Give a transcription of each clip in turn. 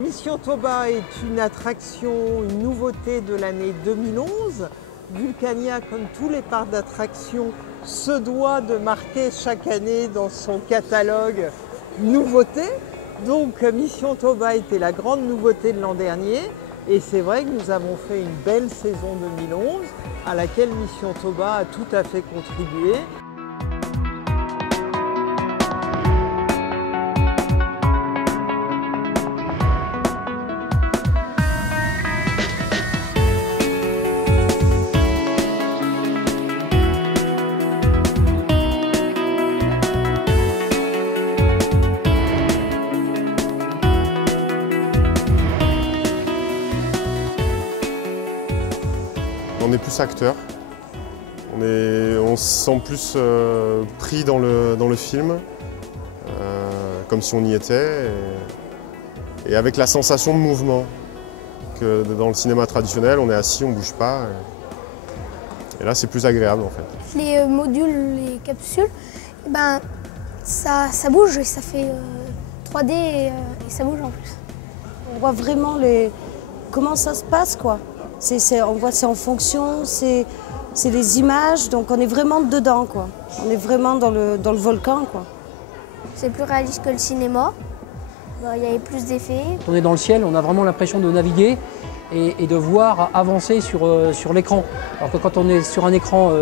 Mission Toba est une attraction, une nouveauté de l'année 2011. Vulcania, comme tous les parcs d'attractions, se doit de marquer chaque année dans son catalogue nouveauté. Donc Mission Toba était la grande nouveauté de l'an dernier et c'est vrai que nous avons fait une belle saison 2011 à laquelle Mission Toba a tout à fait contribué. On est plus acteur, on se sent plus pris dans le film, comme si on y était, et avec la sensation de mouvement, que dans le cinéma traditionnel, on est assis, on ne bouge pas, et là c'est plus agréable en fait. Les modules, les capsules, ben, ça bouge et ça fait 3D et ça bouge en plus. On voit vraiment comment ça se passe, quoi. On voit c'est en fonction, c'est les images, donc on est vraiment dedans, quoi. On est vraiment dans le volcan, quoi. C'est plus réaliste que le cinéma, il y avait plus d'effets. Quand on est dans le ciel, on a vraiment l'impression de naviguer et de voir avancer sur l'écran. Alors que quand on est sur un écran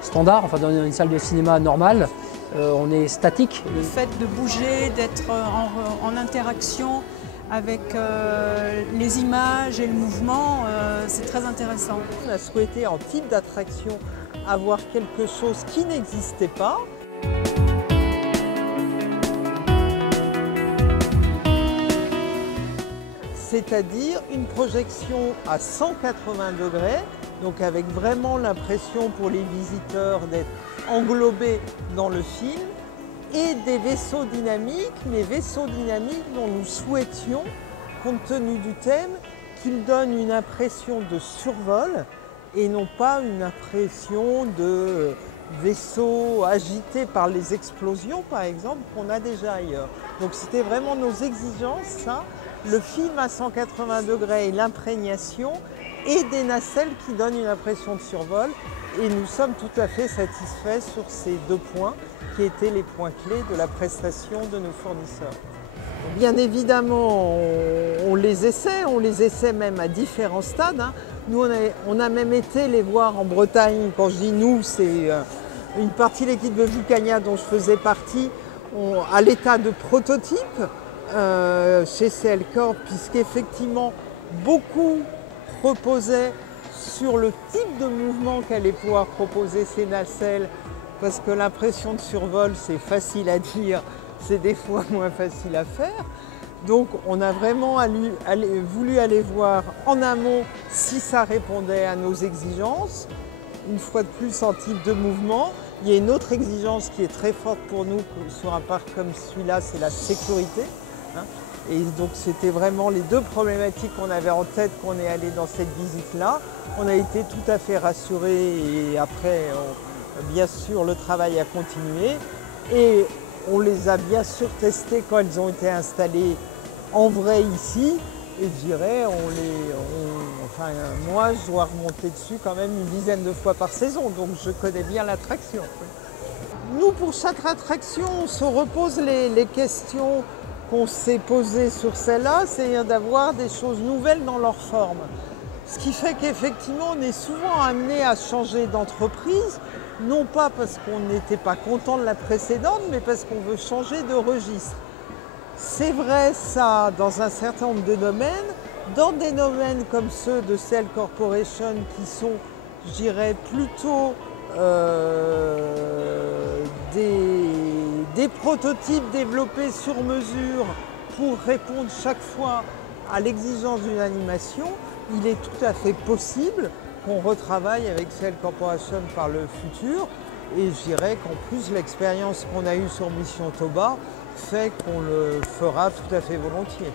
standard, enfin dans une salle de cinéma normale, on est statique. Le fait de bouger, d'être en interaction avec les images et le mouvement, c'est très intéressant. On a souhaité en type d'attraction avoir quelque chose qui n'existait pas. C'est-à-dire une projection à 180 degrés, donc avec vraiment l'impression pour les visiteurs d'être englobés dans le film, et des vaisseaux dynamiques, mais vaisseaux dynamiques dont nous souhaitions, compte tenu du thème, qu'ils donnent une impression de survol et non pas une impression de vaisseaux agités par les explosions, par exemple, qu'on a déjà ailleurs. Donc c'était vraiment nos exigences, ça, le film à 180 degrés et l'imprégnation, et des nacelles qui donnent une impression de survol. Et nous sommes tout à fait satisfaits sur ces deux points qui étaient les points clés de la prestation de nos fournisseurs. Bien évidemment, on les essaie même à différents stades. Nous, on a même été les voir en Bretagne. Quand je dis nous, c'est une partie de l'équipe de Vulcania dont je faisais partie, à l'état de prototype chez CL Corp, puisqu'effectivement, beaucoup reposaient sur le type de mouvement qu'allaient pouvoir proposer ces nacelles, parce que l'impression de survol, c'est facile à dire, c'est des fois moins facile à faire. Donc on a vraiment voulu aller voir en amont si ça répondait à nos exigences. Une fois de plus, en type de mouvement, il y a une autre exigence qui est très forte pour nous sur un parc comme celui-là, c'est la sécurité. Et donc c'était vraiment les deux problématiques qu'on avait en tête quand on est allé dans cette visite-là. On a été tout à fait rassurés et après, bien sûr, le travail a continué. Et on les a bien sûr testés quand ils ont été installés en vrai ici. Et je dirais, enfin, moi, je dois remonter dessus quand même une dizaine de fois par saison. Donc je connais bien l'attraction. Nous, pour chaque attraction, on se repose les questions qu'on s'est posées sur celle-là, c'est d'avoir des choses nouvelles dans leur forme. Ce qui fait qu'effectivement, on est souvent amené à changer d'entreprise, non pas parce qu'on n'était pas content de la précédente, mais parce qu'on veut changer de registre. C'est vrai ça dans un certain nombre de domaines, dans des domaines comme ceux de CL Corporation qui sont, je dirais, plutôt des prototypes développés sur mesure pour répondre chaque fois à l'exigence d'une animation, il est tout à fait possible qu'on retravaille avec Cell Corporation par le futur. Et je dirais qu'en plus, l'expérience qu'on a eue sur Mission Toba fait qu'on le fera tout à fait volontiers.